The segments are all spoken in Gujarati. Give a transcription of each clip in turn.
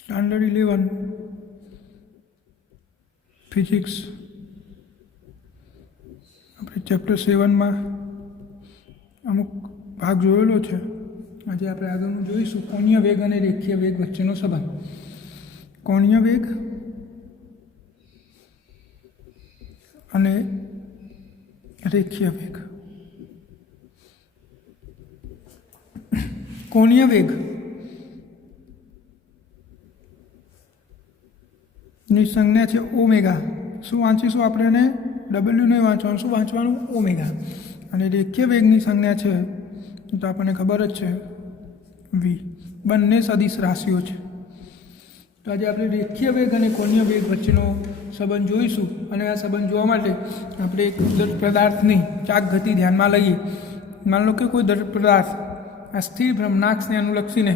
સ્ટાન્ડર્ડ 11 ફિઝિક્સ આપણે ચેપ્ટર 7માં અમુક ભાગ જોયેલો છે. આજે આપણે આગળનું જોઈશું કોણીય વેગ અને રેખીય વેગ વચ્ચેનો સંબંધ. કોણીય વેગ અને રેખીય વેગ. કોણીય વેગ ની સંજ્ઞા છે ઓમેગા. શું વાંચીશું આપણે? એને ડબલ્યુ નહીં વાંચવાનું, શું વાંચવાનું? ઓમેગા. અને રેખીય વેગની સંજ્ઞા છે તો આપણને ખબર જ છે વી. બંને સદિશ રાશિઓ છે. તો આજે આપણે રેખીય વેગ અને કોણીય વેગ વચ્ચેનો સંબંધ જોઈશું. અને આ સંબંધ જોવા માટે આપણે એક દ્રઢ પદાર્થની ચાક ગતિ ધ્યાનમાં લઈએ. માની લો કે કોઈ દ્રઢ પદાર્થ આ સ્થિર ભ્રમણાક્ષને અનુલક્ષીને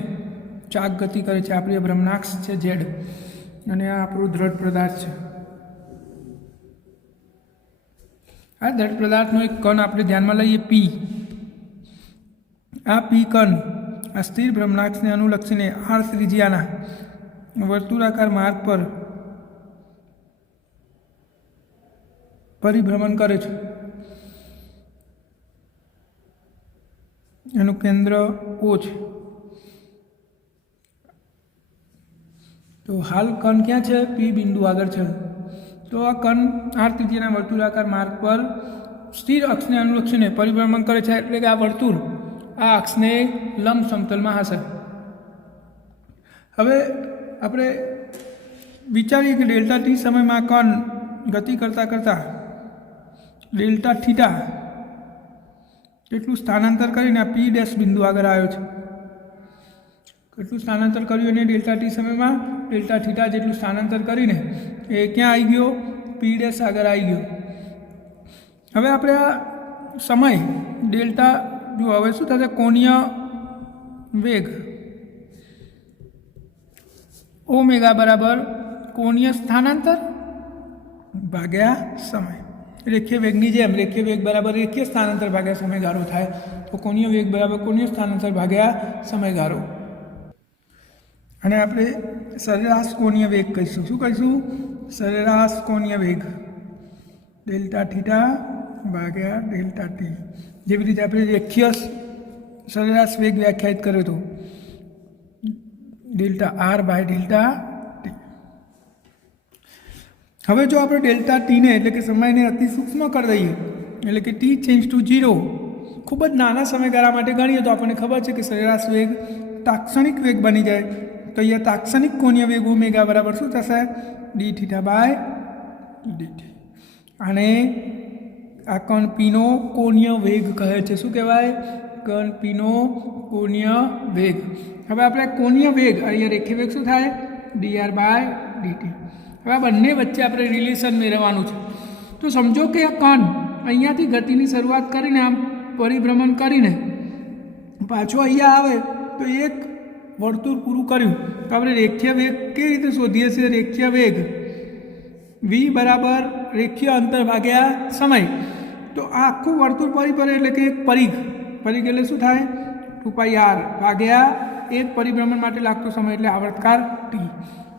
ચાક ગતિ કરે છે. આપણી ભ્રમણાક્ષ છે ઝેડ અને આ આપણું દ્રઢ પદાર્થ છે. આ દ્રઢ પદાર્થનો એક કણ આપણે ધ્યાનમાં લઈએ પી. આ પી કણ આ સ્થિર ભ્રમણાક્ષને અનુલક્ષીને આર ત્રિજ્યાના વર્તુળાકાર માર્ગ પર પરિભ્રમણ કરે છે. એનું કેન્દ્ર ઓ છે. તો હાલ કણ ક્યાં છે? પી બિંદુ આગળ છે. તો આ કણ આર ત્રિજ્યાના વર્તુળાકાર માર્ગ પર સ્થિર અક્ષને અનુલક્ષીને પરિભ્રમણ કરે છે. એટલે કે આ વર્તુળ આ અક્ષને લંબ સમતલમાં હશે. હવે આપણે વિચારીએ કે ડેલ્ટા ટી સમયમાં કણ ગતિ કરતાં કરતાં ડેલ્ટા થીટા કેટલું સ્થાનાંતર કરીને આ પી ડેશ બિંદુ આગળ આવ્યો છે. કેટલું સ્થાનાંતર કર્યું એને ડેલ્ટા ટી સમયમાં? ડેલ્ટા થીટા જેટલું સ્થાનાંતર કરીને એ ક્યાં આવી ગયો? પી ડેશ આગળ આવી ગયો. હવે આપણે આ સમય ડેલ્ટા જો હવે શું થશે? કોણીય વેગ ઓમેગા બરાબર કોણીય સ્થાનાંતર ભાગ્યા સમય. રેખીય વેગની જેમ રેખીય વેગ બરાબર રેખીય સ્થાનાંતર ભાગ્યા સમયગાળો થાય. તો કોણીય વેગ બરાબર કોણીય સ્થાનાંતર ભાગ્યા સમયગાળો. અને આપણે સરેરાશ કોણીય વેગ કહીશું. શું કહીશું? સરેરાશ કોણીય વેગ ડેલ્ટા થીટા ભાગ્યા ડેલ્ટા ટી. જેવી રીતે આપણે રેખીય સરેરાશ વેગ વ્યાખ્યાયિત કર્યો હતો delta R by delta T. હવે જો આપણે ડેલ્ટા ટીને એટલે કે સમયને અતિ સૂક્ષ્મ કરી દઈએ, એટલે કે ટી ચેન્જ ટુ 0 ખૂબ જ નાના સમયગાળા માટે ગણીએ તો આપણને ખબર છે કે સરેરાશ વેગ તાક્ષણિક વેગ બની જાય. તો અહીંયા તાક્ષણિક કોણીય વેગ ઓમેગા બરાબર શું થશે? D theta by DT. અને આ કણ પીનો કોણીય વેગ કહે છે. શું કહેવાય? કણ પીનો કોણીય વેગ. હવે આપણે કોણીય વેગ અહીંયા રેખીય વેગ શું થાય? DR by DT. હવે આ બંને વચ્ચે આપણે રિલેશન મેળવવાનું છે. તો સમજો કે આ કણ અહીંયાથી ગતિની શરૂઆત કરીને આમ પરિભ્રમણ કરીને પાછો અહીંયા આવે તો એક વર્તુળ પૂરું કર્યું. તો આપણે રેખીય વેગ કેવી રીતે શોધીએ છીએ? રેખીય વેગ વી બરાબર રેખીય અંતર ભાગ્યા સમય. તો આ આખું વર્તુળ પરિભ્રમણ એટલે કે એક પરિઘ. પરિઘ એટલે શું થાય? 2πr ભાગ્યા એક પરિભ્રમણ માટે લાગતો સમય એટલે આવર્તકાળ ટી.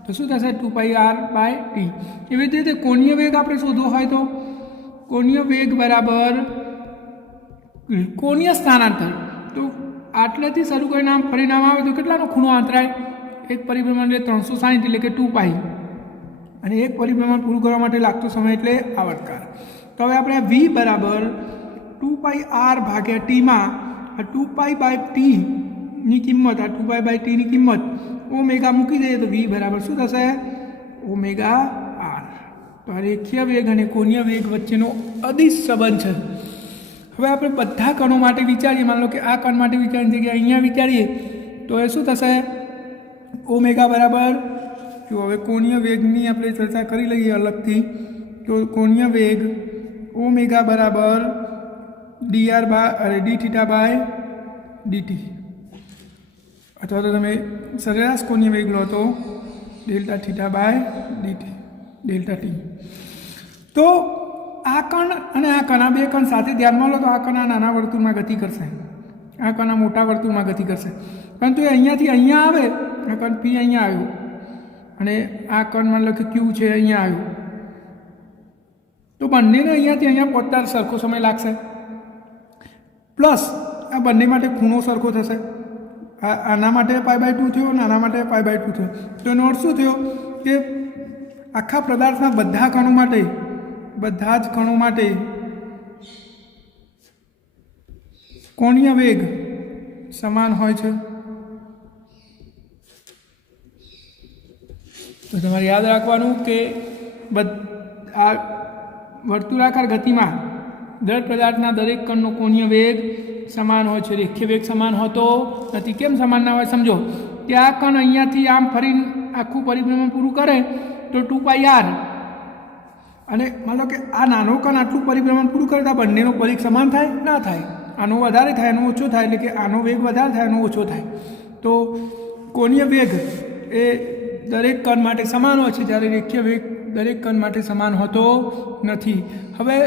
તો શું થશે? 2πr by T. એવી રીતે કોણીય વેગ આપણે શોધવો હોય તો કોણીય વેગ બરાબર કોણીય સ્થાનાંતર. તો આટલેથી શરૂ કરીને આમ પરિણામ આવે તો કેટલાનો ખૂણો આંતરાય? એક પરિભ્રમણ એટલે 360 એટલે કે 2π. અને એક પરિભ્રમણ પૂરું કરવા માટે લાગતો સમય એટલે આવર્તકાળ. તો હવે આપણે વી બરાબર 2πr ભાગ્યા ટીમાં આ 2π બાય ટીની કિંમત આ 2π બાય ટીની કિંમત ઓમેગા મૂકી દઈએ તો વી બરાબર શું થશે? Omega R. તો આ રેખીય વેગ અને કોણીય વેગ વચ્ચેનો અદિશ સંબંધ છે. હવે આપણે બધા કણો માટે વિચારીએ. માની લો કે આ કણ માટે વિચારીએ જગ્યાએ અહીંયા વિચારીએ તો એ શું થશે? ઓમેગા બરાબર જો હવે કોણીય વેગની આપણે ચર્ચા કરી લઈએ અલગથી. તો કોણીય વેગ ઓમેગા બરાબર DR by D theta by DT. અથવા તો તમે સરેરાશ કોણીય વેગ લો તો delta theta by DT delta T. તો આ કણ અને આ કણ આ બે કણ સાથે ધ્યાનમાં લો તો આ કણ આ નાના વર્તુળમાં ગતિ કરશે, આ કણ આ મોટા વર્તુળમાં ગતિ કરશે. પરંતુ એ અહીંયાથી અહીંયા આવે આ કણ પી અહીંયા આવ્યો અને આ કણ માની લો કે ક્યુ છે અહીંયા આવ્યું, તો બંનેને અહીંયાથી અહીંયા પહોંચતા સરખો સમય લાગશે, પ્લસ આ બંને માટે ખૂણો સરખો થશે. આના માટે π/2 થયો અને આના માટે π/2 થયો. તો એનો અર્થ શું થયો કે આખા પદાર્થના બધા જ કણો માટે કોણીય વેગ સમાન હોય છે. તો તમારે યાદ રાખવાનું કે આ વર્તુળાકાર ગતિમાં દરેક પદાર્થના દરેક કણનો કોણીય વેગ સમાન હોય છે, રેખીય વેગ સમાન હોતો નથી. કેમ સમાન ના હોય સમજો કે આ કણ અહીંયાથી આમ ફરીને આખું પરિભ્રમણ પૂરું કરે તો 2πr, અને માનો કે આ નાનો કણ આટલું પરિભ્રમણ પૂરું કરે તો આ બંનેનો પરિઘ સમાન થાય? ના થાય. આનો વધારે થાય, આનો ઓછો થાય, એટલે કે આનો વેગ વધારે થાય, આનો ઓછો થાય. તો કોણીય વેગ એ દરેક કણ માટે સમાન હોય છે, જ્યારે રેખીય વેગ દરેક કણ માટે સમાન હોતો નથી. હવે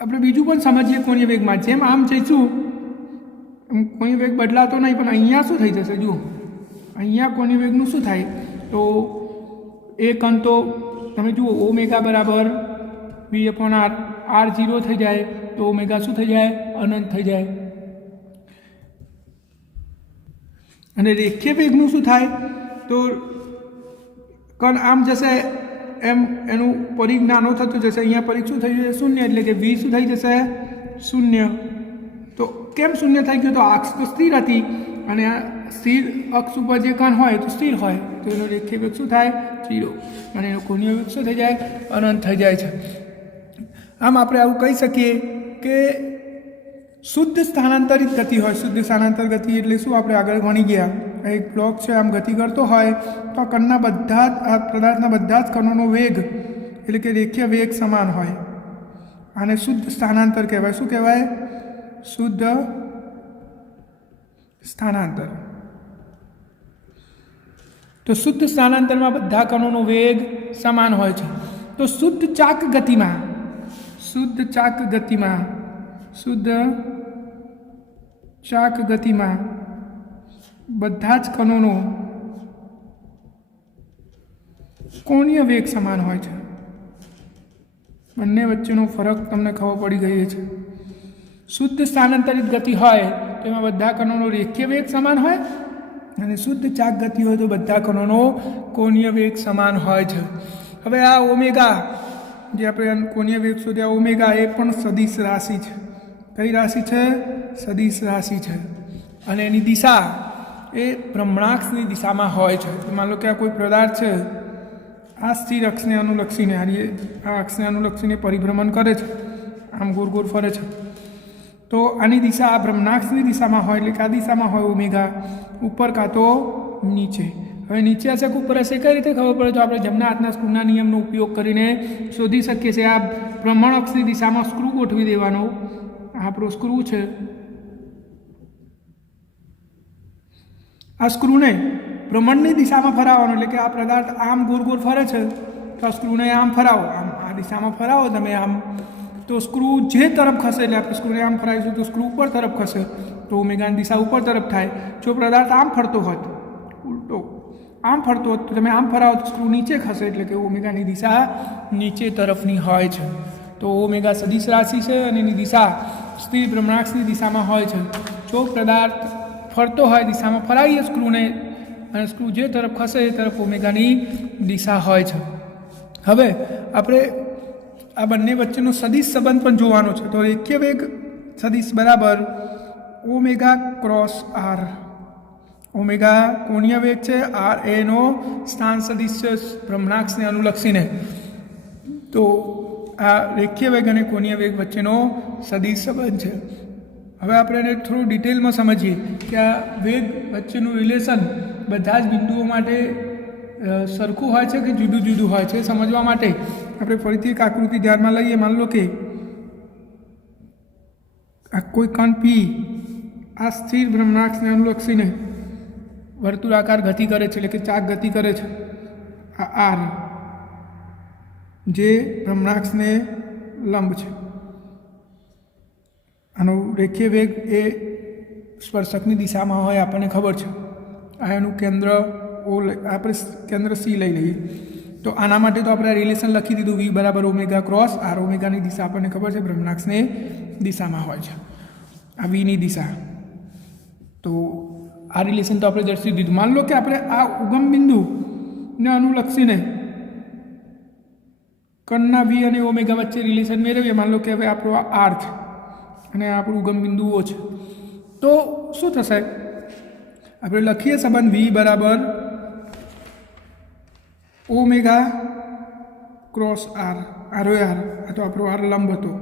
આપણે બીજું પણ સમજીએ કોણીય વેગમાં. જેમ આમ જઈશું કોણીય વેગ બદલાતો નહીં, પણ અહીંયા શું થઈ જશે? જુઓ અહીંયા કોણીય વેગનું શું થાય? તો એ કણ તો તમે જુઓ ઓમેગા બરાબર v/r, r 0 થઈ જાય તો ઓમેગા શું થઈ જાય? અનંત થઈ જાય. અને રેખીય વેગનું શું થાય? તો કણ આમ જશે એમ એનું પરિઘ નાનો થતો જશે. અહીંયા પરિઘ શું થઈ જશે? 0, એટલે કે v શું થઈ જશે? 0. તો કેમ 0 થઈ ગયું? તો અક્ષ તો સ્થિર હતી, અને આ સ્થિર અક્ષ ઉપર જે કણ હોય તો સ્થિર હોય, તો એનો રેખીય વેગ શું થાય? 0. અને એનો કોણીય વેગ શું થઈ જાય? અનંત થઈ જાય છે. આમ આપણે આવું કહી શકીએ કે શુદ્ધ સ્થાનાંતરિત ગતિ હોય. શુદ્ધ સ્થાનાંતર ગતિ એટલે શું? આપણે આગળ ભણી ગયા. એક બ્લોક છે આમ ગતિ કરતો હોય તો આ કણના બધા જ આ પદાર્થના બધા જ કણોનો વેગ એટલે કે રેખીય વેગ સમાન હોય. આને શુદ્ધ સ્થાનાંતર કહેવાય. શું કહેવાય? શુદ્ધ સ્થાનાંતર. તો શુદ્ધ સ્થાનાંતરમાં બધા કણોનો વેગ સમાન હોય છે. તો શુદ્ધ ચાક ગતિમાં બધા જ કણોનો કોણીય વેગ સમાન હોય છે. બંને વચ્ચેનો ફરક તમને ખબર પડી ગઈ છે. શુદ્ધ સ્થાનાંતરિત ગતિ હોય તો એમાં બધા કણોનો રેખીય વેગ સમાન હોય, અને શુદ્ધ ચાક ગતિ હોય તો બધા કણોનો કોણીય વેગ સમાન હોય છે. હવે આ ઓમેગા જે આપણે કોણીય વેગ શોધ્યા, ઓમેગા એ પણ સદિશ રાશિ છે. કઈ રાશિ છે? સદિશ રાશિ છે. અને એની દિશા એ ભ્રમણાક્ષની દિશામાં હોય છે. માન લો કે આ કોઈ પદાર્થ છે, આ સ્થિર અક્ષને અનુલક્ષીને આ અક્ષને અનુલક્ષીને પરિભ્રમણ કરે છે, આમ ગોળ ગોળ ફરે છે. તો આની દિશા આ ભ્રમણાક્ષની દિશામાં હોય, એટલે કે આ દિશામાં હોય ઓમેગા, ઉપર કાં તો નીચે. હવે નીચે હશે કે ઉપર હશે, કઈ રીતે ખબર પડે? તો આપણે જમણા હાથના સ્ક્રૂના નિયમનો ઉપયોગ કરીને શોધી શકીએ છીએ. આ ભ્રમણ અક્ષની દિશામાં સ્ક્રૂ ગોઠવી દેવાનો. આ આપણો સ્ક્રૂ છે. આ સ્ક્રૂને ભ્રમણની દિશામાં ફરાવવાનો, એટલે કે આ પદાર્થ આમ ગોળ ગોળ ફરે છે તો આ સ્ક્રૂને આમ ફરાવો, આમ આ દિશામાં ફરાવો તમે આમ, તો સ્ક્રૂ જે તરફ ખસે, એટલે આપણે સ્ક્રૂને આમ ફરાવીશું તો સ્ક્રૂ ઉપર તરફ ખસે, તો ઓમેગાની દિશા ઉપર તરફ થાય. જો પદાર્થ આમ ફરતો હોત, ઉલટો આમ ફરતો હોત તો તમે આમ ફરાવો તો સ્ક્રૂ નીચે ખસે, એટલે કે ઓમેગાની દિશા નીચે તરફની હોય છે. તો ઓમેગા સદિશ રાશિ છે અને એની દિશા સ્થિર ભ્રમણાક્ષની દિશામાં હોય છે. જો પદાર્થ ફરતો હોય, દિશામાં ફરાવીએ સ્ક્રૂને, અને સ્ક્રૂ જે તરફ ખસે એ તરફ ઓમેગાની દિશા હોય છે. હવે આપણે આ બંને વચ્ચેનો સદિશ સંબંધ પણ જોવાનો છે. તો રેખીય વેગ સદિશ બરાબર ઓમેગા ક્રોસ આર. ઓમેગા કોણીય વેગ છે, આર એનો સ્થાન સદિશ છે ભ્રમણાક્ષને અનુલક્ષીને. તો આ રેખીય વેગ અને કોણીય વેગ વચ્ચેનો સદિશ સંબંધ છે. હવે આપણે એને થોડું ડિટેલમાં સમજીએ કે આ વેગ વચ્ચેનું રિલેશન બધા જ બિંદુઓ માટે સરખું હોય છે કે જુદું જુદું હોય છે. સમજવા માટે આપણે ફરીથી એક આકૃતિ ધ્યાનમાં લઈએ. માન લો કે આ કોઈ કણ પી આ સ્થિર ભ્રમણાક્ષને અનુલક્ષીને વર્તુળાકાર ગતિ કરે છે, એટલે કે ચાક ગતિ કરે છે. આ આર જે ભ્રમણાક્ષને લંબ છે. આનો રેખીય વેગ એ સ્પર્શકની દિશામાં હોય, આપણને ખબર છે. આ એનું કેન્દ્ર આપણે કેન્દ્ર સી લઈ લઈએ તો આના માટે તો આપણે રિલેશન લખી દીધું વી બરાબર ઓમેગા ક્રોસ આર. ઓમેગાની દિશા આપણને ખબર છે ભ્રમણાક્ષની દિશામાં હોય છે, આ વીની દિશા. તો આ રિલેશન તો આપણે દર્શાવી દીધું. માન લો કે આપણે આ ઉગમ બિંદુને અનુલક્ષીને કર્ણના વી અને ઓમેગા વચ્ચે રિલેશન મેળવીએ. માન લો કે હવે આપણો આ આર છે અને આપણું ઉગમ બિંદુઓ છે, તો શું થશે? આપણે લખીએ સંબંધ વી બરાબર ઓમેગા ક્રોસ આર. આરો આર, આ તો આપણો આર લંબ હતો,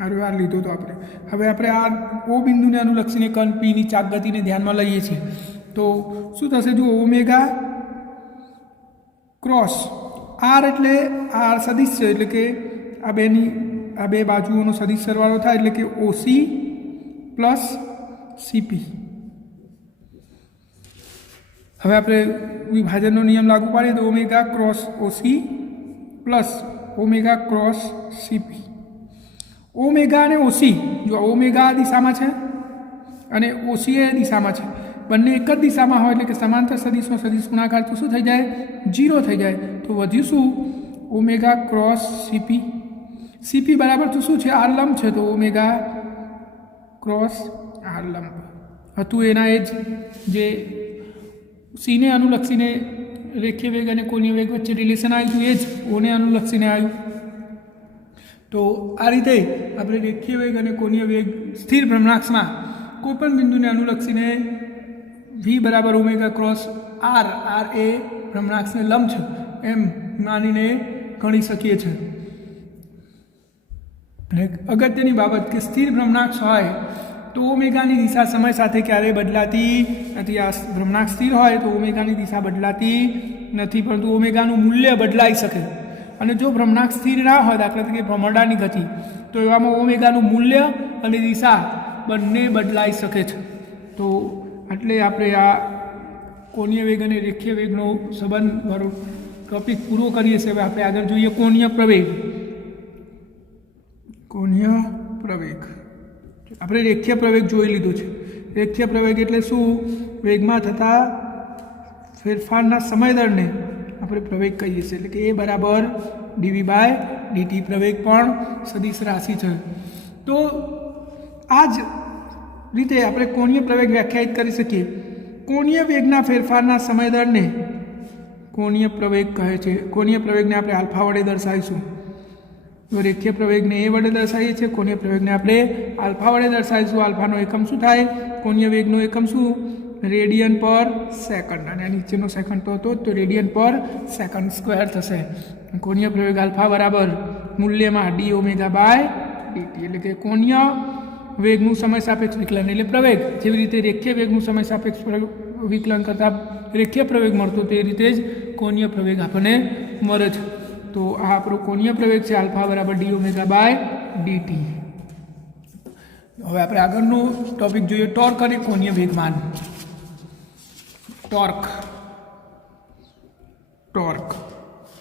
આરો આર લીધો તો આપણે. હવે આપણે આ ઓ બિંદુને અનુલક્ષીને કણ પીની ચાક ગતિને ધ્યાનમાં લઈએ છીએ તો શું થશે? જો ઓમેગા ક્રોસ આર એટલે આર સદિશ છે, એટલે કે આ બે બાજુઓનો સદિશ સરવાળો થાય એટલે કે ઓસી પ્લસ સીપી. હવે આપણે વિભાજનનો નિયમ લાગુ પાડીએ તો omega cross OC plus omega cross CP. Omega અને ઓસી, જો ઓમેગા આ દિશામાં છે અને ઓસી એ દિશામાં છે, બંને એક જ દિશામાં હોય એટલે કે સમાંતર સદિશનો સદિશ ગુણાકાર તો શું થઈ જાય? 0 થઈ જાય. તો વધ્યું શું? Omega cross CP. સીપી બરાબર તો શું છે? આર લંબ છે, તો ઓમેગા ક્રોસ આર લંબ હતું એના એ જ જે સીને અનુલક્ષીને રેખીય વેગ અને કોણીય વેગ વચ્ચે રિલેશન આવ્યું હતું, એ જ ઓને અનુલક્ષીને આવ્યું. તો આ રીતે આપણે રેખીય વેગ અને કોણીય વેગ સ્થિર ભ્રમણાક્ષમાં કોઈપણ બિંદુને અનુલક્ષીને વી બરાબર ઓમેગા ક્રોસ આર, આર એ ભ્રમણાક્ષને લંબ છે એમ માનીને ગણી શકીએ છીએ. અને અગત્યની બાબત કે સ્થિર ભ્રમણાક્ષ હોય તો ઓમેગાની દિશા સમય સાથે ક્યારેય બદલાતી નથી. આ ભ્રમણાક્ષ સ્થિર હોય તો ઓમેગાની દિશા બદલાતી નથી, પરંતુ ઓમેગાનું મૂલ્ય બદલાઈ શકે. અને જો ભ્રમણાક્ષ સ્થિર ના હોય, દાખલા તરીકે ભ્રમરડાની ગતિ, તો એવામાં ઓમેગાનું મૂલ્ય અને દિશા બંને બદલાઈ શકે છે. તો એટલે આપણે આ કોણીય વેગ અને રેખીય વેગનો સંબંધવાળો ટોપિક પૂરો કરીએ છીએ. હવે આપણે આગળ જોઈએ કોણીય પ્રવેગ. કોણીય પ્રવેગ આપણે રેખીય પ્રવેગ જોઈ લીધું છે. રેખીય પ્રવેગ એટલે શું? વેગમાં થતા ફેરફારના સમયદળને આપણે પ્રવેગ કહીએ છીએ, એટલે કે એ બરાબર ડીવી બાય ડીટી. પ્રવેગ પણ સદિશ રાશિ છે. તો આ જ રીતે આપણે કોણીય પ્રવેગ વ્યાખ્યાયિત કરી શકીએ. કોણીય વેગના ફેરફારના સમયદળને કોણીય પ્રવેગ કહે છે. કોણીય પ્રવેગને આપણે આલ્ફા વડે દર્શાવીશું. તો રેખીય પ્રવેગને એ વડે દર્શાવીએ છીએ, કોણીય પ્રવેગને આપણે આલ્ફા વડે દર્શાવીશું. આલ્ફાનો એકમ શું થાય? કોણીય વેગનો એકમ શું? રેડિયન પર સેકન્ડ. અને નીચેનો સેકન્ડ તો હતો તો રેડિયન પર સેકન્ડ સ્ક્વેર થશે. કોણીય પ્રવેગ આલ્ફા બરાબર મૂલ્યમાં ડી ઓમેગા બાય ડીટી, એટલે કે કોણીય વેગનું સમય સાપેક્ષ વિકલન એટલે પ્રવેગ. જેવી રીતે રેખીય વેગનું સમય સાપેક્ષ વિકલન કરતાં રેખીય પ્રવેગ મળતો તે રીતે જ કોણીય પ્રવેગ આપણને મળે છે. તો આ આપણો કોણીય પ્રવેગ છે આલ્ફા બરાબર ડી ઓમેગા બાય ડીટી. હવે આપણે આગળનો ટોપિક જોઈએ ટોર્ક અને કોણીય વેગમાન. ટોર્ક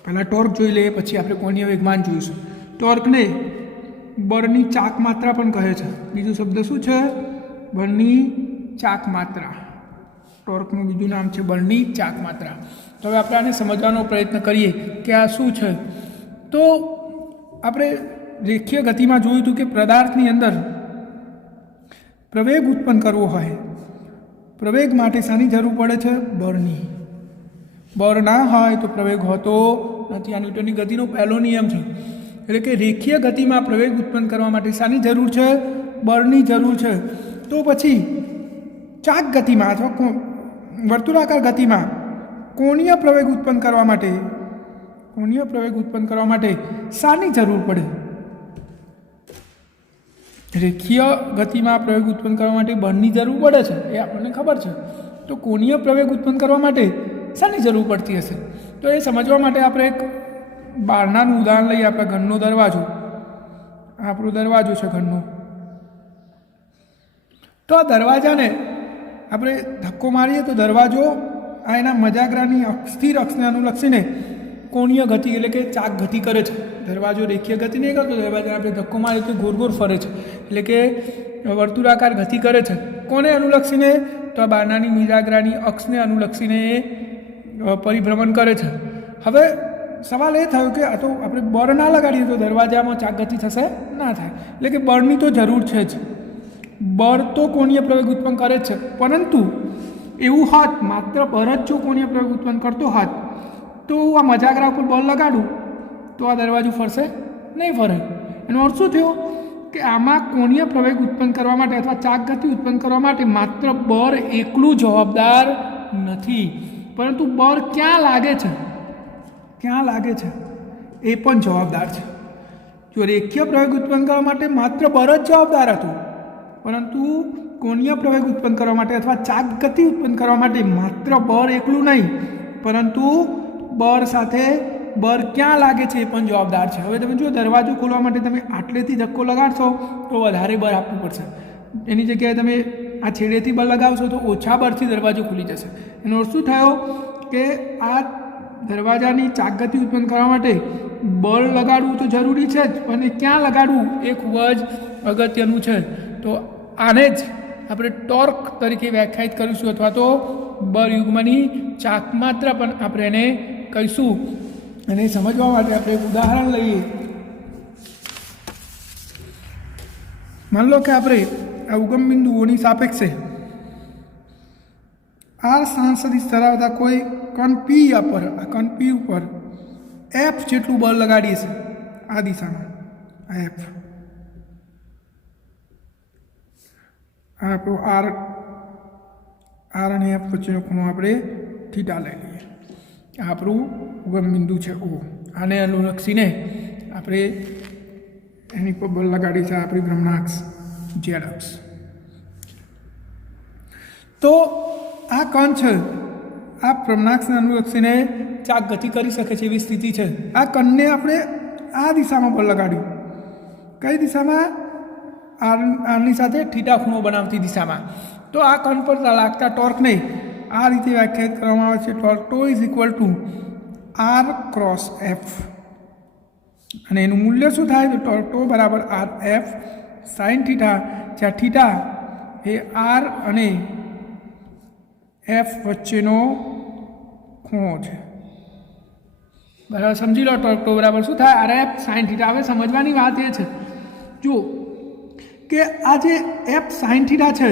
પહેલાં ટોર્ક જોઈ લઈએ, પછી આપણે કોણીય વેગમાન જોઈશું. ટોર્કને બળની ચાક માત્રા પણ કહે છે. બીજું શબ્દ શું છે? બળની ચાક માત્રા. ટોર્કનું બીજું નામ છે બળની ચાક માત્રા. તો હવે આપણે આને સમજવાનો પ્રયત્ન કરીએ કે આ શું છે. તો આપણે રેખીય ગતિમાં જોયું હતું કે પદાર્થની અંદર પ્રવેગ ઉત્પન્ન કરવો હોય, પ્રવેગ માટે શાની જરૂર પડે છે? બળની. બળ ના હોય તો પ્રવેગ હોતો નથી. આ ન્યૂટનની ગતિનો પહેલો નિયમ છે. એટલે કે રેખીય ગતિમાં પ્રવેગ ઉત્પન્ન કરવા માટે શાની જરૂર છે? બળની જરૂર છે. તો પછી ચાક ગતિમાં અથવા વર્તુળાકાર ગતિમાં કોણીય પ્રવેગ ઉત્પન્ન કરવા માટે શાની જરૂર પડે? રેખીય ગતિમાં પ્રવેગ ઉત્પન્ન કરવા માટે બળની જરૂર પડે છે, એ આપણને ખબર છે. તો કોણીય પ્રવેગ ઉત્પન્ન કરવા માટે શાની જરૂર પડતી હશે? તો એ સમજવા માટે આપણે એક બારણાનું ઉદાહરણ લઈએ. આપણા ઘરનો દરવાજો, આપણો દરવાજો છે ઘરનો. તો આ દરવાજાને આપણે ધક્કો મારીએ તો દરવાજો આ એના મજાગરાની સ્થિર અક્ષને અનુલક્ષીને કોણીય ગતિ એટલે કે ચાક ગતિ કરે છે. દરવાજો રેખીય ગતિ નહીં કરતો, દરવાજાને આપણે ધક્કો મારીએ તો ગોળ ગોળ ફરે છે, એટલે કે વર્તુળાકાર ગતિ કરે છે. કોને અનુલક્ષીને? તો આ બારણાની મિજાગરાની અક્ષને અનુલક્ષીને પરિભ્રમણ કરે છે. હવે સવાલ એ થયો કે આ તો આપણે બળ ના લગાડીએ તો દરવાજામાં ચાકગતિ થશે ના થાય, એટલે કે બળની તો જરૂર છે જ. બળ તો કોણીય પ્રવેગ ઉત્પન્ન કરે જ છે, પરંતુ એવું હોત માત્ર બળ જ જો કોણીય પ્રવેગ ઉત્પન્ન કરતો હોત તો આ મજાકરા ઉપર બળ લગાડું તો આ દરવાજો ફરશે નહીં ફરે. એનો અર્થ શું થયો કે આમાં કોણીય પ્રવેગ ઉત્પન્ન કરવા માટે અથવા ચાકગતિ ઉત્પન્ન કરવા માટે માત્ર બળ એકલું જવાબદાર નથી, પરંતુ બળ ક્યાં લાગે છે એ પણ જવાબદાર છે. જો રેખીય પ્રવેગ ઉત્પન્ન કરવા માટે માત્ર બળ જ જવાબદાર હતું, પરંતુ કોણીય પ્રવેગ ઉત્પન્ન કરવા માટે અથવા ચાકગતિ ઉત્પન્ન કરવા માટે માત્ર બળ એકલું નહીં, પરંતુ બળ સાથે બળ ક્યાં લાગે છે એ પણ જવાબદાર છે. હવે તમે જો દરવાજો ખોલવા માટે તમે આટલેથી ધક્કો લગાડશો તો વધારે બળ આપવું પડશે, એની જગ્યાએ તમે આ છેડેથી બળ લગાવશો તો ઓછા બળથી દરવાજો ખુલી જશે. એનો અર્થ શું થયો કે આ દરવાજાની ચાકગતિ ઉત્પન્ન કરવા માટે બળ લગાડવું તો જરૂરી છે જ, પણ ક્યાં લગાડવું એ ખૂબ જ અગત્યનું છે. તો આને જ આપણે ટોર્ક તરીકે વ્યાખ્યાયિત કરીશું, અથવા તો બળ યુગ્મની ચાકમાત્રા પણ આપણે એને કહીશું. અને સમજવા માટે આપણે એક ઉદાહરણ લઈએ. માન લો કે આપણે આ ઉગમ બિંદુઓની સાપેક્ષે આર સ્થાન સદિશ ધરાવતા કોઈ કણ પી ઉપર એફ જેટલું બળ લગાડીએ છીએ આ દિશામાં, આ એફ, આપણો આર અને એફ વચ્ચેનો ખૂણો આપણે થીટા લઈ લઈએ. આ આપણું ઉગમ બિંદુ છે ઓ. આને અનુલક્ષીને આપણે એની પર બળ લગાડી છે આપણી ભ્રમણાક્ષ ઝેડ અક્ષ. તો આ કણ છે આ ભ્રમણાક્ષને અનુલક્ષીને ચાકગતિ કરી શકે છે એવી સ્થિતિ છે. આ કણને આપણે આ દિશામાં બળ લગાડ્યું. કઈ દિશામાં? આરની સાથે થીટા ખૂણો બનાવતી દિશામાં. તો આ કણ પર લાગતા ટોર્કને આ રીતે વ્યાખ્યાયિત કરવામાં આવે છે. Torque tau is equal to R cross F, અને એનું મૂલ્ય શું થાય? તો ટોર્ક ટો બરાબર આર એફ સાઇન થીટા, જ્યાં થીટા એ આર અને એફ વચ્ચેનો ખૂણો છે. બરાબર સમજી લો. ટોર્ક ટો બરાબર શું થાય? R F sine theta. હવે સમજવાની વાત એ છે જો કે આ જે એફ સાઇન થીટા છે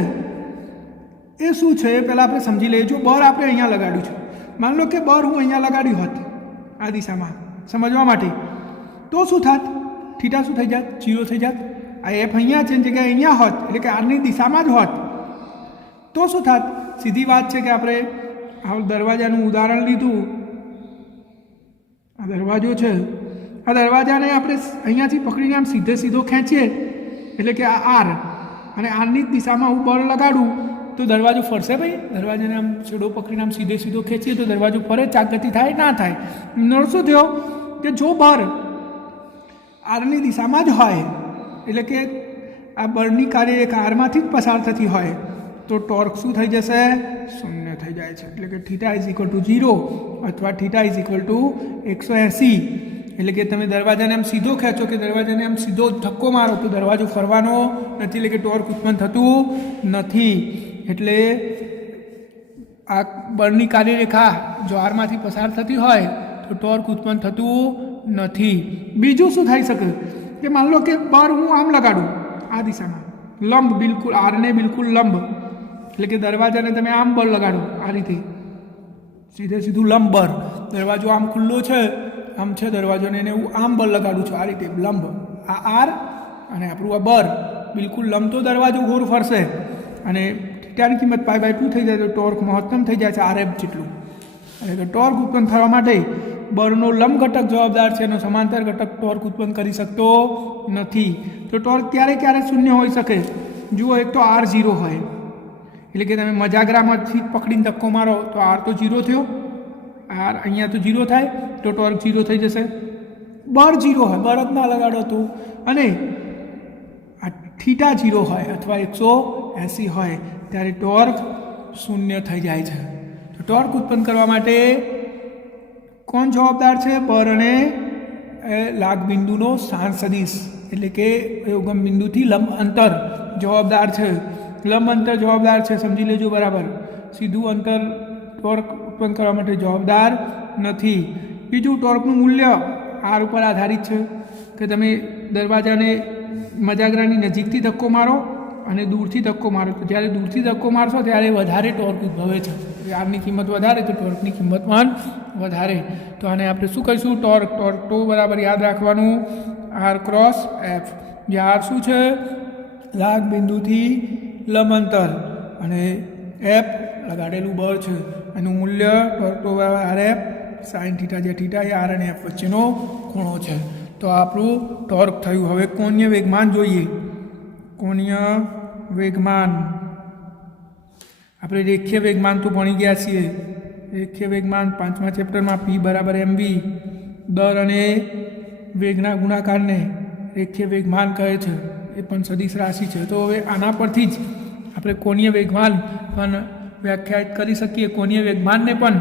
એ શું છે એ પહેલાં આપણે સમજી લઈએ. જો બળ આપણે અહીંયા લગાડ્યું છે, માન લો કે બળ હું અહીંયા લગાડ્યું હોત આ દિશામાં સમજવા માટે, તો શું થાત? થીટા શું થઈ જાત? 0 થઈ જાત. આ એફ અહીંયા છે જગ્યાએ અહીંયા હોત, એટલે કે આરની દિશામાં જ હોત તો શું થાત? સીધી વાત છે કે આપણે આ દરવાજાનું ઉદાહરણ લીધું. આ દરવાજો છે, આ દરવાજાને આપણે અહીંયાથી પકડીને આમ સીધો ખેંચીએ, એટલે કે આ આર, અને આરની જ દિશામાં હું બળ લગાડું તો દરવાજો ફરશે ભાઈ? દરવાજાને આમ છેડો પકડીને આમ સીધો ખેંચીએ તો દરવાજો ફરે? ચાકગતિ થાય? ના થાય. નળ શું થયો કે જો બળ આરની દિશામાં જ હોય, એટલે કે આ બળની કાર્યરેખા આરમાંથી જ પસાર થતી હોય, તો ટોર્ક શું થઈ જશે? શૂન્ય થઈ જાય છે. એટલે કે થીટા ઇઝ ઇક્વલ ટુ 0 અથવા થીટા ઇઝ ઇક્વલ ટુ 180. એટલે કે તમે દરવાજાને આમ સીધો ખેંચો કે દરવાજાને આમ સીધો ધક્કો મારો તો દરવાજો ફરવાનો નથી, એટલે કે ટોર્ક ઉત્પન્ન થતું નથી. એટલે આ બળની કાર્યરેખા જો આરમાંથી પસાર થતી હોય તો ટોર્ક ઉત્પન્ન થતું નથી. બીજું શું થઈ શકે કે માન લો કે બળ હું આમ લગાડું આ દિશામાં, લંબ, બિલકુલ આરને બિલકુલ લંબ, એટલે કે દરવાજાને તમે આમ બળ લગાડો આ રીતે સીધું લંબ બળ. દરવાજો આમ ખુલ્લો છે, આમ છે દરવાજો, ને એને હું આમ બળ લગાડું છું આ રીતે લંબ. આ આર અને આપણું આ બળ બિલકુલ લંબ, તો દરવાજો ઘોર ફરશે અને થીટાની કિંમત π/2 થઈ જાય તો ટોર્ક મહત્તમ થઈ જાય છે આર એફ જેટલું. એટલે કે ટોર્ક ઉત્પન્ન થવા માટે બળનો લંબ ઘટક જવાબદાર છે, એનો સમાંતર ઘટક ટોર્ક ઉત્પન્ન કરી શકતો નથી. તો ટોર્ક ક્યારે શૂન્ય હોઈ શકે? જુઓ, એક તો આર 0 હોય, એટલે કે તમે મજાગરામાંથી પકડીને ધક્કો મારો તો આર તો 0 થયો, આર અહીંયા તો 0 થાય તો ટોર્ક 0 થઈ જશે. બળ 0 હોય, બળ જ ના લગાડો તો, અને આ થીટા 0 હોય અથવા 180 હોય ત્યારે ટોર્ક શૂન્ય થઈ જાય છે. તો ટોર્ક ઉત્પન્ન કરવા માટે કોણ જવાબદાર છે? બળ અને લાગ બિંદુનો સ્થાન સદિશ, એટલે કે ઉગમ બિંદુથી લંબ અંતર જવાબદાર છે. લંબ અંતર જવાબદાર છે, સમજી લેજો બરાબર. સીધું અંતર ટોર્ક ઉત્પન્ન કરવા માટે જવાબદાર નથી. બીજું, ટોર્કનું મૂલ્ય આર ઉપર આધારિત છે કે તમે દરવાજાને મજાગરાની નજીકથી ધક્કો મારો અને દૂરથી ધક્કો મારો, તો જ્યારે દૂરથી ધક્કો મારશો ત્યારે વધારે ટોર્ક ઉદ્ભવે છે. આરની કિંમત વધારે તો ટોર્કની કિંમત પણ વધારે. તો આને આપણે શું કહીશું? ટોર્ક. ટો બરાબર યાદ રાખવાનું આર ક્રોસ એફ, જે આર શું છે? લાગ બિંદુથી લંબ અંતર, અને એફ લગાડેલું બળ છે. એનું મૂલ્ય ટોર્ક બરાબર આર એફ સાઇન થીટા, જે થીટા એ આર અને એફ વચ્ચેનો ખૂણો છે. તો આપણું ટોર્ક થયું. હવે કોણીય વેગમાન જોઈએ. કોણીય વેગમાન આપણે રેખીય વેગમાન તો ભણી ગયા છીએ. રેખીય વેગમાન 5મા ચેપ્ટરમાં પી બરાબર એમવી, દર અને વેગના ગુણાકારને રેખીય વેગમાન કહે છે. એ પણ સદિશ રાશિ છે. તો હવે આના પરથી જ આપણે કોણીય વેગમાન પણ વ્યાખ્યાયિત કરી શકીએ. કોણીય વેગમાનને પણ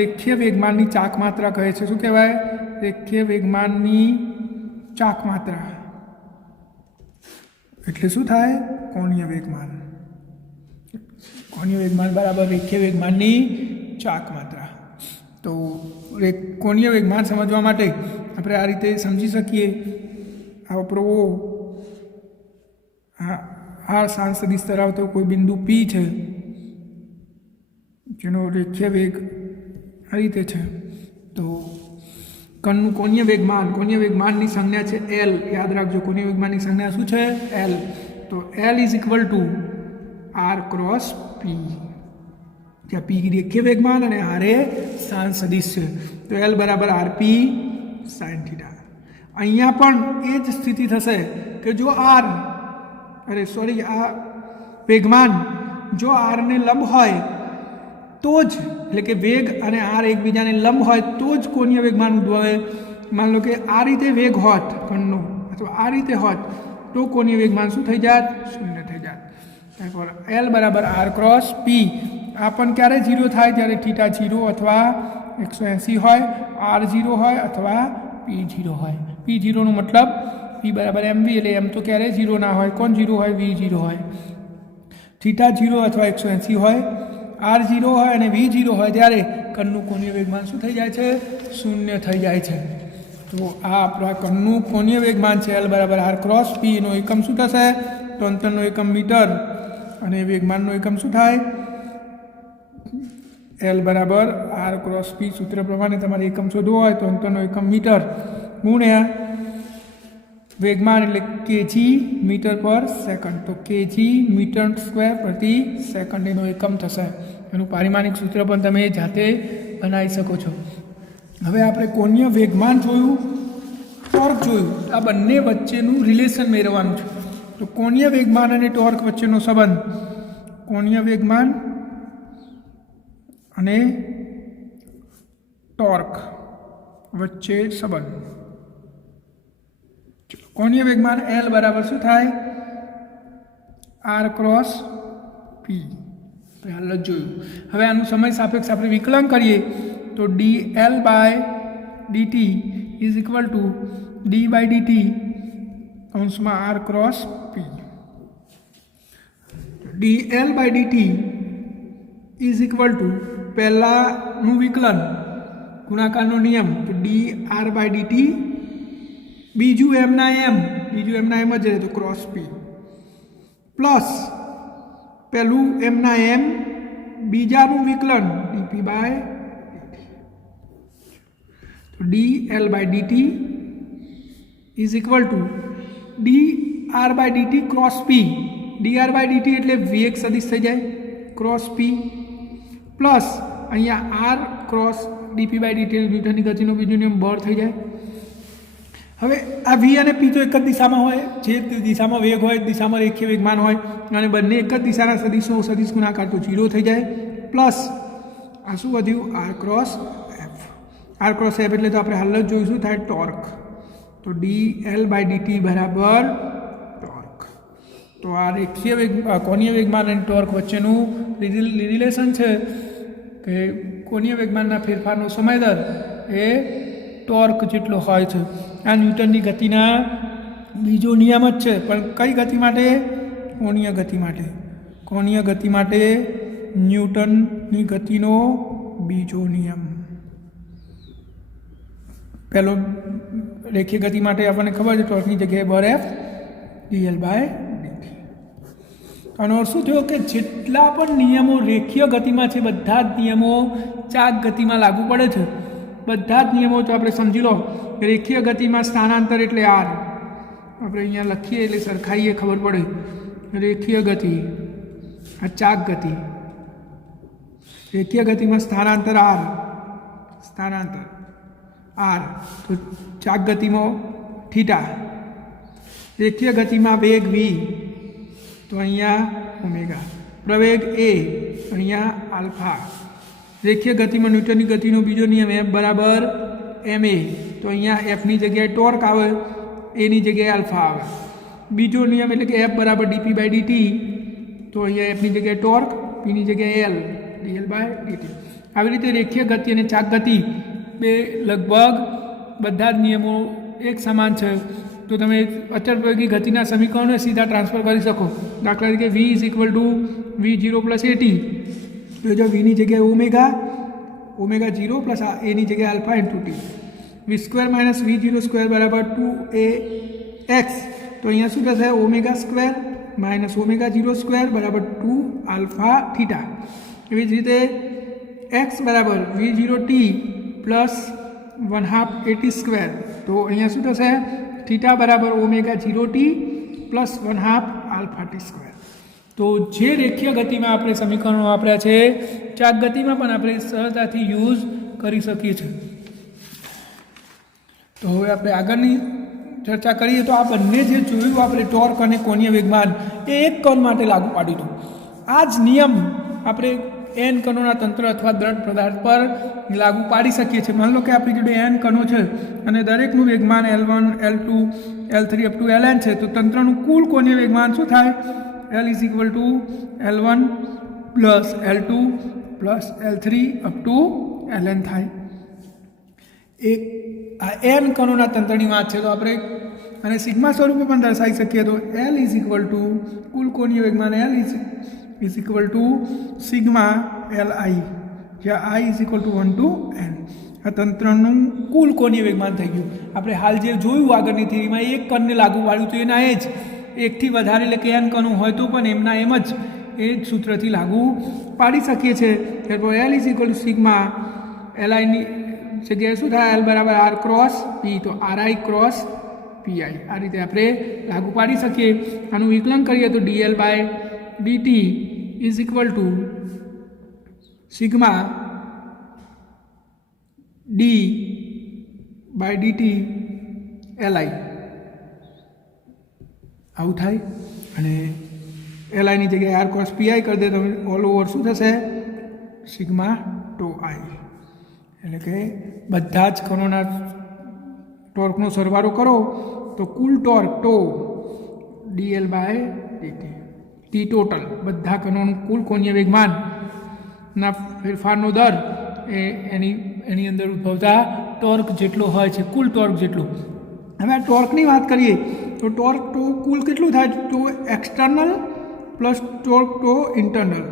રેખીય વેગમાનની ચાક માત્રા કહે છે. શું કહેવાય? રેખીય વેગમાનની ચાક માત્રા. એટલે શું થાય? કોણીય વેગમાન. કોણીય વેગમાન બરાબર રેખીય વેગમાનની ચાક માત્રા. તો કોણીય વેગમાન સમજવા માટે આપણે આ રીતે સમજી શકીએ. આ પ્રવો આ શાંત સદિશ ધરાવતો કોઈ બિંદુ પી છે, જેનો રેખીય વેગ આ રીતે છે. તો કણનું કોણીય વેગમાનની સંજ્ઞા છે એલ. યાદ રાખજો, કોણીય વેગમાનની સંજ્ઞા શું છે? એલ. તો L is equal to R cross P, જ્યાં પી રેખીય વેગમાન અને આર એ શાંત સદિશ છે. તો એલ બરાબર આર પી સાઇન થીટા. અહીંયા પણ એ જ સ્થિતિ થશે કે જો આ વેગમાન જો આરને લંબ હોય તો જ, એટલે કે વેગ અને આર એકબીજાને લંબ હોય તો જ કોણીય વેગમાન ઉદ્ભવે. માન લો કે આ રીતે વેગ હોત કણનો, અથવા આ રીતે હોત, તો કોણીય વેગમાન શું થઈ જાત? શૂન્ય થઈ જાત. ત્યાર એલ બરાબર આર ક્રોસ પી. આ પણ ક્યારે 0 થાય? જ્યારે થીટા 0 અથવા 180 હોય, આર 0 હોય અથવા પી 0 હોય. પી 0નો મતલબ પી બરાબર એમવી, એટલે એમ તો ક્યારે 0 ના હોય. કોણ 0 હોય? વી 0 હોય. થીટા 0 અથવા 180 હોય, આર 0 હોય અને વી 0 હોય, ત્યારે કણનું કોણીય વેગમાન શું થઈ જાય છે? શૂન્ય થઈ જાય છે. તો આ આપણા કણનું કોણીય વેગમાન છે એલ બરાબર આર ક્રોસ પી. એનો એકમ શું થશે? તો અંતરનો એકમ મીટર, અને વેગમાનનો એકમ શું થાય? એલ બરાબર આર ક્રોસ પી. સૂત્ર પ્રમાણે તમારે એકમ શોધવો હોય તો અંતરનો એકમ મીટર ગુણ્યા વેગમાન, એટલે કેજી મીટર પર સેકન્ડ. તો કેજી મીટર સ્ક્વેર પ્રતિ સેકન્ડ એનો એકમ થશે. એનું પારિમાણિક સૂત્ર પણ તમે જાતે બનાવી શકો છો. હવે આપણે કોણીય વેગમાન જોયું, ટોર્ક જોયું. આ બંને વચ્ચેનું રિલેશન મેળવવાનું છે. તો કોણીય વેગમાન અને ટોર્ક વચ્ચેનો સંબંધ, કોણીય વેગમાન અને ટોર્ક વચ્ચે સંબંધ. કોણીય વેગમાન એલ બરાબર શું થાય? આર ક્રોસ પી. હાલ જ જોયું. હવે આનું સમય સાપેક્ષ આપણે વિકલન કરીએ તો D L by DT is equal to D by DT કૌંસમાં R cross P. D L by DT is equal to પહેલાંનું વિકલન, ગુણાકારનો નિયમ, તો ડી આર બાય ડીટી, બીજું એમના એમ જ રહે તો ક્રોસ પી, પ્લસ પહેલું એમના એમ, બીજાનું વિકલન ડીપી બાય ડીટી. તો D L by DT is equal to D R by DT cross P. D R by DT એટલે વેગ સદિશ થઈ જાય, ક્રોસ પી, પ્લસ અહીંયા R cross DP by DT, ન્યૂટનની ગતિનો બીજો નિયમ બળ થઈ જાય. હવે આ વી અને પી તો એક જ દિશામાં હોય, જે દિશામાં વેગ હોય દિશામાં રેખીય વેગમાન હોય, અને બંને એક જ દિશાના સદિશ ગુણાકાર તો 0 થઈ જાય. પ્લસ આ શું વધ્યું? R cross F. R cross F એટલે તો આપણે હાલ જ જોઈશું થાય ટોર્ક. તો ડી એલ બાય ડીટી બરાબર ટોર્ક. તો આ રેખીય કોણીય વેગમાન અને ટોર્ક વચ્ચેનું રિલેશન છે કે કોણીય વેગમાનના ફેરફારનો સમય દર એ ટોર્ક જેટલો હોય છે. આ ન્યૂટનની ગતિના બીજો નિયમ જ છે, પણ કઈ ગતિ માટે? કોણીય ગતિ માટે. કોણીય ગતિ માટે ન્યૂટનની ગતિનો બીજો નિયમ. પહેલો રેખીય ગતિ માટે આપણને ખબર છે ટોર્કની જગ્યાએ બર એફ dl બાય dt. આનો અર્થ શું થયો કે જેટલા પણ નિયમો રેખીય ગતિમાં છે બધા જ નિયમો ચાક ગતિમાં લાગુ પડે છે. બધા જ નિયમો તો આપણે સમજી લો. રેખીય ગતિમાં સ્થાનાંતર એટલે આર. આપણે અહીંયા લખીએ એટલે સરખાઈએ ખબર પડે. રેખીય ગતિ આ ચાક ગતિ. રેખીય ગતિમાં સ્થાનાંતર આર. સ્થાનાંતર આર તો ચાક ગતિમાં થીટા. રેખીય ગતિમાં વેગ વી તો અહીંયા ઓમેગા. પ્રવેગ એ અહીંયા આલ્ફા. રેખીય ગતિમાં ન્યૂટનની ગતિનો બીજો નિયમ એફ બરાબર એમ એ તો અહીંયા એફની જગ્યાએ ટોર્ક આવે, એની જગ્યાએ આલ્ફા આવે. બીજો નિયમ એટલે કે એફ બરાબર ડીપી બાય ડીટી તો અહીંયા એફની જગ્યાએ ટોર્ક, પીની જગ્યાએ એલ ડીએલ બાય ડીટી. આવી રીતે રેખીય ગતિ અને ચાક ગતિ બે લગભગ બધા જ નિયમો એક સમાન છે. તો તમે અચળ પ્રયોગી ગતિના સમીકરણોને સીધા ટ્રાન્સફર કરી શકો. દાખલા તરીકે v is equal to v0 plus AT તો જો વીની જગ્યાએ ઓમેગા 0 પ્લસ એની જગ્યાએ alpha into T. V square minus v0 square બરાબર 2ax તો અહીંયા શું થશે omega square minus omega 0 square બરાબર 2 આલ્ફા થીટા. એવી જ રીતે x બરાબર v0 T plus 1/2 at square તો અહીંયા શું થશે થીટા બરાબર omega 0 T plus 1/2 alpha T square. તો જે રેખીય ગતિમાં આપણે સમીકરણો વાપર્યા છે ચાક ગતિમાં પણ આપણે સરળતાથી યુઝ કરી શકીએ છીએ. તો હવે આપણે આગળની ચર્ચા કરીએ તો આ બંને જે જોયું આપણે ટોર્ક અને કોણીય વેગમાન એ એક કણ માટે લાગુ પાડ્યું હતું. આ જ નિયમ આપણે n કણોના તંત્ર અથવા દ્રઢ પદાર્થ પર લાગુ પાડી શકીએ છીએ. માની લો કે આપણી જોડે n કણો છે અને દરેકનું વેગમાન L1, L2, L3 up to Ln છે તો તંત્રનું કુલ કોણીય વેગમાન શું થાય L is equal two L1 plus L2 plus L3 up to Ln થાય. એક આ n કણોના તંત્રની વાત છે તો આપણે અને સિગ્મા સ્વરૂપે પણ દર્શાવી શકીએ તો L ઇઝ ઇક્વલ ટુ કુલ કોણીય વેગમાન L is equal to sigma Li જ્યાં I is equal to 1 to n. આ તંત્રનું કુલ કોણીય વેગમાન થઈ ગયું. આપણે હાલ જે જોયું આગળની થિયરીમાં એક કણને લાગુ પાડ્યું તો એના એ જ એકથી વધારે એટલે કે n કણો હોય તો પણ એમના એમ જ એ જ સૂત્રથી લાગુ પાડી શકીએ છીએ. ત્યારબાદ L is equal to sigma Liની જગ્યાએ શું થાય L બરાબર R ક્રોસ P તો RI ક્રોસ PI. આ રીતે આપણે લાગુ પાડી શકીએ. આનું વિકલન કરીએ તો dl by dt is equal to sigma d by dt Li આવું થાય. અને Liની જગ્યાએ R ક્રોસ PI કરી દે તો ઓલ ઓવર શું થશે સિગ્મા ટો I. એટલે કે બધા જ કણોના ટોર્કનો સરવાળો કરો તો કુલ torque tau dl by dt ટી ટોટલ બધા કણોનું કુલ કોણીય વેગમાનના ફેરફારનો દર એ એની અંદર ઉદ્ભવતા ટોર્ક જેટલો હોય છે કુલ ટોર્ક જેટલો. હવે આ ટોર્કની વાત કરીએ તો ટોર્ક ટો કુલ કેટલું થાય તો એક્સટર્નલ પ્લસ ટોર્ક ટો ઇન્ટરનલ.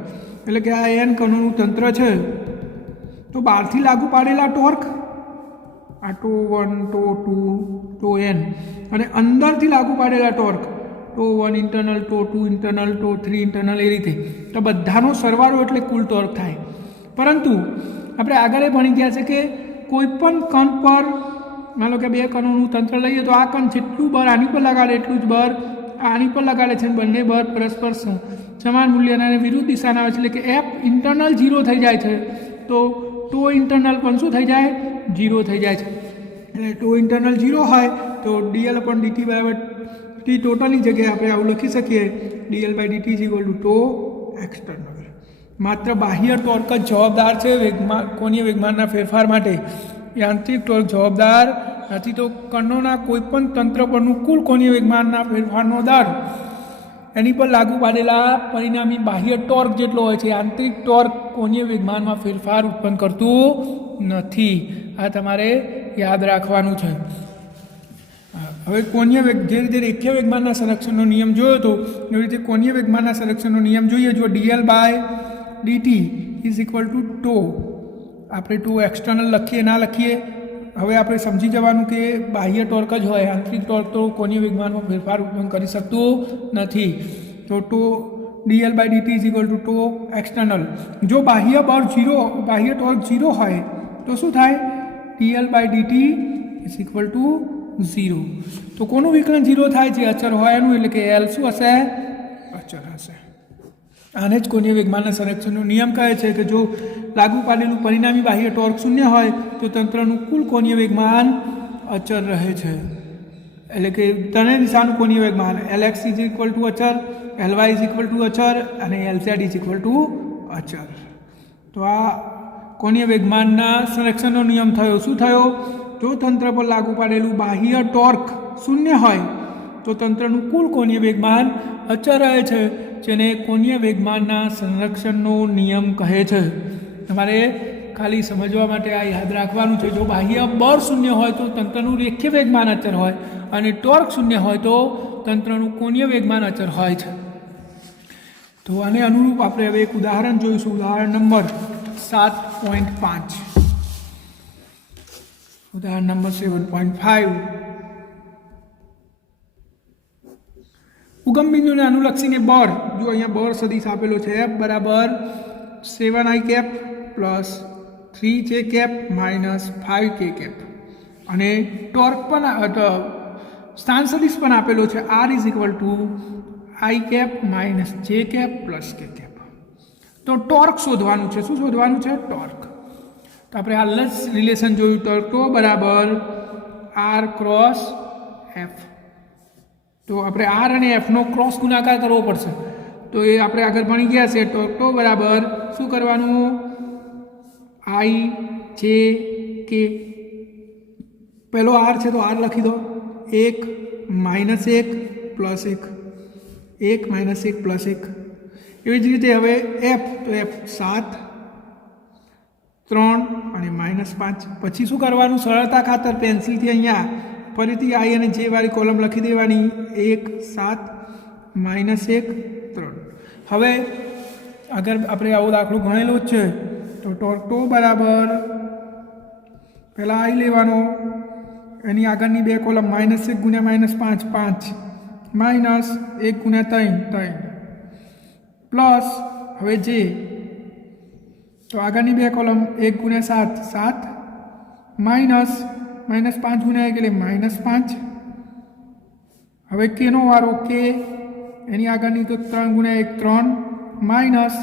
એટલે કે આ n કણોનું તંત્ર છે તો બહારથી લાગુ પાડેલા ટોર્ક આ ટો 1 ટો 2 ટો n અને અંદરથી લાગુ પાડેલા ટોર્ક ટો 1 ઇન્ટરનલ ટો 2 ઇન્ટરનલ ટો 3 ઇન્ટરનલ એ રીતે તો બધાનો સરવાળો એટલે કુલ ટોર્ક થાય. પરંતુ આપણે આગળ એ ભણી ગયા છે કે કોઈ પણ કણ પર માનો કે બે કણોનું તંત્ર લઈએ તો આ કણ જેટલું બળ આની પર લગાડે એટલું જ બળ આની પર લગાડે છે. બંને બળ પરસ્પર સમાન મૂલ્યના અને વિરુદ્ધ દિશાના આવે છે. એટલે કે એફ ઇન્ટરનલ 0 થઈ જાય છે તો ટો ઇન્ટરનલ પણ શું થઈ જાય 0 થઈ જાય છે. એટલે ટો ઇન્ટરનલ 0 હોય તો dl અપોન dt બરાબર ટી ટોટલની જગ્યાએ આપણે આવું લખી શકીએ dl by dt is equal to tau external. માત્ર બાહ્ય ટોર્ક જ જવાબદાર છે વેગમાન કોણીય વેગમાનના ફેરફાર માટે. યાંત્રિક ટોર્ક જવાબદાર નથી. તો કણોના કોઈપણ તંત્ર પરનું કુલ કોણીય વેગમાનના ફેરફારનો દર એની પર લાગુ પાડેલા પરિણામી બાહ્ય ટોર્ક જેટલો હોય છે. આંતરિક ટોર્ક કોણીય વેગમાનમાં ફેરફાર ઉત્પન્ન કરતું નથી. આ તમારે યાદ રાખવાનું છે. હવે કોણીય વેગ જે રીતે રેખીય વેગમાનના સંરક્ષણનો નિયમ જોયો હતો એવી રીતે કોણીય વેગમાનના સંરક્ષણનો નિયમ જોઈએ. જો dl by dt is equal to tau આપણે ટુ એક્સટર્નલ લખીએ ના લખીએ, હવે આપણે સમજી જવાનું કે બાહ્ય ટોર્ક જ હોય, આંતરિક ટોર્ક તો કોણીય વેગમાનમાં ફેરફાર ઉત્પન્ન કરી શકતું નથી. તો dl by dt is equal to tau external. જો બાહ્ય ટોર્ક 0 હોય તો શું થાય? dl by dt is equal two 0. તો કોનું વિકલન 0 થાય? જે અચર હોય એનું, એટલે કે L શું હશે? અચર હશે. આને જ કોણીય વેગમાનના સંરક્ષણનો નિયમ કહે છે કે જો લાગુ પાડેલું પરિણામી બાહ્ય ટોર્ક 0 હોય તો તંત્રનું કુલ કોણીય વેગમાન અચર રહે છે. એટલે કે ત્રણેય દિશાનું કોણીય વેગમાન Lx ઇઝ ઇક્વલ ટુ અચર, Ly ઇઝ ઇક્વલ ટુ અચર અને Lz ઇઝ ઇક્વલ ટુ અચર. તો આ કોણીય વેગમાનના સંરક્ષણનો નિયમ થયો. શું થયો? જો તંત્ર પર લાગુ પાડેલું બાહ્ય ટોર્ક 0 હોય તો તંત્રનું કુલ કોણીય વેગમાન અચર રહે છે, જેને કોણીય વેગમાનના સંરક્ષણનો નિયમ કહે છે. તમારે ખાલી સમજવા માટે આ યાદ રાખવાનું છે. જો બાહ્ય બળ 0 હોય તો તંત્રનું રેખીય વેગમાન અચર હોય, અને ટોર્ક 0 હોય તો તંત્રનું કોણીય વેગમાન અચર હોય છે. તો આને અનુરૂપ આપણે હવે એક ઉદાહરણ જોઈશું. ઉદાહરણ નંબર 7.5. ઉદાહરણ નંબર 7.5. ઉગમ બિંદુને અનુલક્ષીને બળ, જો અહીંયા બળ સદિશ આપેલો છે F બરાબર 7i cap plus 3j cap minus 5k cap, અને ટોર્ક પણ સ્થાન સદિશ પણ આપેલો છે R is equal to i cap minus j cap plus k cap. તો ટોર્ક શોધવાનું છે. શું શોધવાનું છે? ટોર્ક. તો આપણે હાલ જ રિલેશન જોયું. ટોર્ક બરાબર R ક્રોસ F. તો આપણે R અને F નો ક્રોસ ગુણાકાર કરવો પડશે. તો એ આપણે આગળ ભણી ગયા છે. ટોર્ક બરાબર શું કરવાનું? i j k. પહેલો R છે તો R લખી દો. 1 માઇનસ 1 પ્લસ 1, 1 માઇનસ 1 પ્લસ 1. એવી જ રીતે હવે F, તો F 7, 3 અને માઇનસ 5. પછી શું કરવાનું? સરળતા ખાતર પેન્સિલથી અહીંયા ફરીથી i અને j વાળી કોલમ લખી દેવાની. 1 7 માઇનસ 1 3. હવે આગળ આપણે આવો દાખલો ગણેલો જ છે. તો ટોર્ક બરાબર પહેલાં i લેવાનો, એની આગળની બે કોલમ -1 ગુણ્યા -5 5, માઇનસ 1 ગુણ્યા 3 3, પ્લસ હવે j, તો આગળની બે કોલમ 1 ગુણ્યા 7 7, માઇનસ -5 ગુણ્યા 1 એટલે -5. હવે k નો વારો, k એની આગળની તો 3 ગુણ્યા 1 3, માઇનસ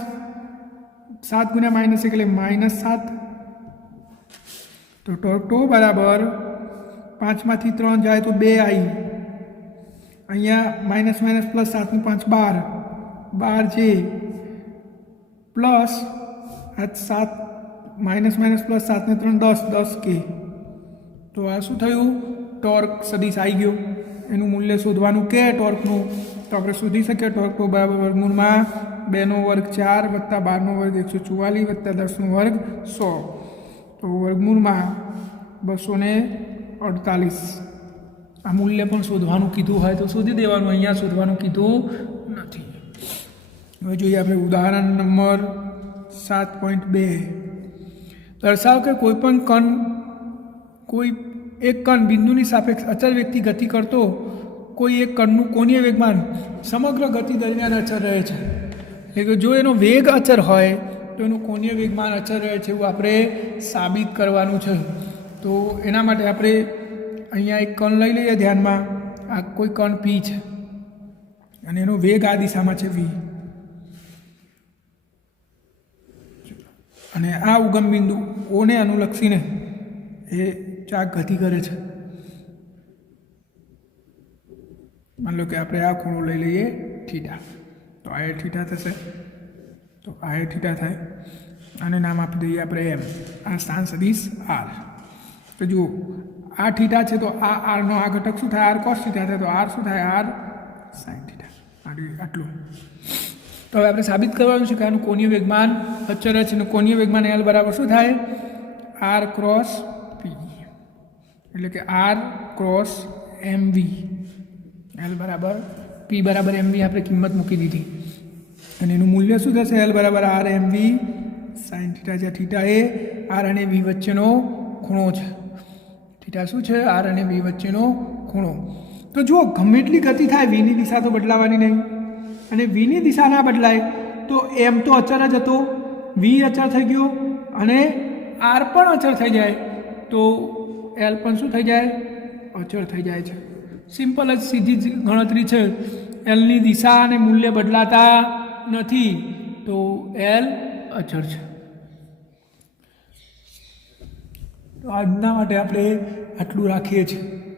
7 ગુણ્યા -1 એટલે -7. તો ટોર્ક બરાબર 5 માંથી 3 જાય તો 2i, અહીંયા માઇનસ માઇનસ પ્લસ 7 નું 5 12, 12j plus 7 minus minus plus 7 ને 3 10 10k. તો આ શું થયું? ટોર્ક સદિશ આવી ગયો. એનું મૂલ્ય શોધવાનું કે ટોર્કનું, તો આપણે શોધી શકીએ. ટોર્ક બરાબર વર્ગમૂળમાં 2 નો વર્ગ 4 વત્તા 12 નો વર્ગ 144 વત્તા 10 નો વર્ગ 100. તો વર્ગમૂળમાં 248. આ મૂલ્ય પણ શોધવાનું કીધું હોય તો શોધી દેવાનું, અહીંયા શોધવાનું કીધું નથી. હવે જોઈએ આપણે ઉદાહરણ નંબર 7.2. દર્શાવો કે કોઈ એક કણ બિંદુની સાપેક્ષ અચળ વેગથી ગતિ કરતો કોઈ એક કણનું કોણીય વેગમાન સમગ્ર ગતિ દરમિયાન અચળ રહે છે. એટલે કે જો એનો વેગ અચળ હોય તો એનું કોણીય વેગમાન અચળ રહે છે, એવું આપણે સાબિત કરવાનું છે. તો એના માટે આપણે અહીંયા એક કણ લઈ લઈએ ધ્યાનમાં. આ કોઈ કણ P છે અને એનો વેગ આ દિશામાં છે v, અને આ ઉગમ બિંદુ ઓને અનુલક્ષીને એ ચાક ગતિ કરે છે. માની લો કે આપણે આ ખૂણો લઈ લઈએ થીટા, તો આ એ થીટા થશે, તો આ એ થીટા થાય. આને નામ આપી દઈએ આપણે એમ. આ સ્થાન સદિશ r. તો જુઓ આ થીટા છે તો આ આરનો આ ઘટક શું થાય? r cos થીટા થાય. તો r શું થાય? r sin theta. આટલું. તો હવે આપણે સાબિત કરવાનું છે કે આનું કોણીય વેગમાન અચળ છે, અને કોણીય વેગમાન L બરાબર શું થાય? r ક્રોસ p, એટલે કે r ક્રોસ mv. L બરાબર p બરાબર mv આપણે કિંમત મૂકી દીધી, અને એનું મૂલ્ય શું થશે? L બરાબર r mv sin થીટા, જ્યાં થીટા એ આર અને વી વચ્ચેનો ખૂણો છે. થીટા શું છે? આર અને વી વચ્ચેનો ખૂણો. તો જુઓ, ગમે એટલી ગતિ થાય, વીની દિશા તો બદલાવાની નહીં, અને વીની દિશા ના બદલાય તો એમ તો અચળ જ હતો, વી અચળ થઈ ગયો અને આર પણ અચળ થઈ જાય તો એલ પણ શું થઈ જાય? અચળ થઈ જાય છે. સિમ્પલ જ સીધી જ ગણતરી છે. એલની દિશા અને મૂલ્ય બદલાતા નથી તો એલ અચળ છે. તો આજના માટે આપણે આટલું રાખીએ છીએ.